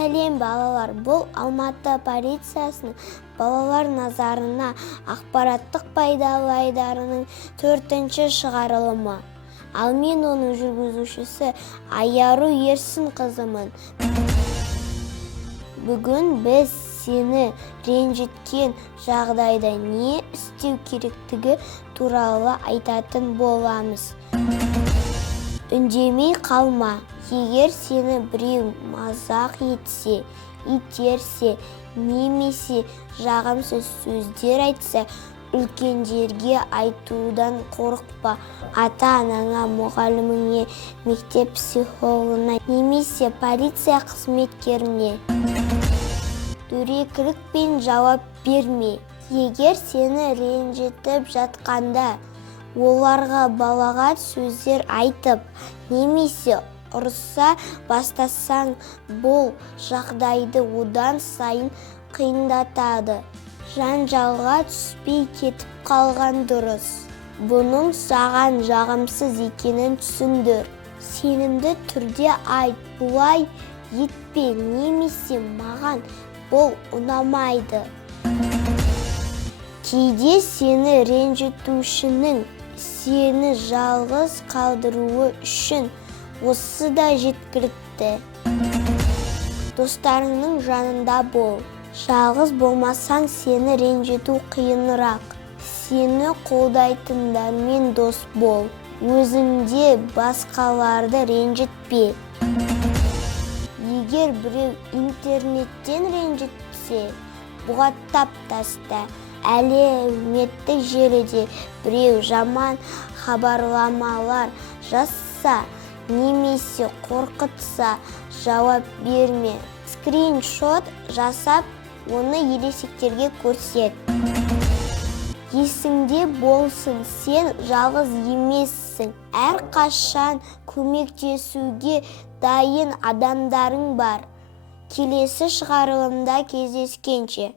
Сәлем балалар, бұл Алматы полициясының балалар назарына ақпараттық пайдалы айдарының 4-ші шығарылымы. Ал мен оның жүргізушісі Айару Ерсін қызымын. Бүгін біз сені ренжіткен жағдайда не істеу керектігі туралы айтатын боламыз. Үндемей қалма. Егер сені біреу мазақ етсе, итерсе, немесе жағымсыз сөздер айтса, үлкендерге айтудан қорықпа. Ата-анаңа, мұғаліміңе, мектеп психологына, немесе полиция қызметкеріне дөрекілікпен жауап берме. Егер сені ренжітіп жатқанда, оларға балағат сөздер айтып, немесе ұрса бастасаң, бұл жағдайды одан сайын қиындатады. Жанжалға түспей кетіп қалған дұрыс. Бұның саған жағымсыз екенін түсіндір. Сенімді түрде айт, бұлай етпе, немесе маған бұл ұнамайды. Кейде сені ренжітушінің сені жалғыз қалдыруы үшін осы да жеткілікті. Достарыңның жанында бол. Жалғыз болмасаң сені ренжіту қиынырақ. Сені қолдайтындармен дос бол. Өзіңде басқаларды ренжітпе. Егер біреу интернеттен ренжітсе, бұғаттап таста. Әлеуметтік желіде біреу жаман хабарламалар жазса, немесе қорқытса, жауап берме. Скриншот жасап, оны ересектерге көрсет. Есіңде болсын, сен жалғыз емессің. Әрқашан көмектесуге дайын адамдарың бар. Келесі шығарылымда кездескенше.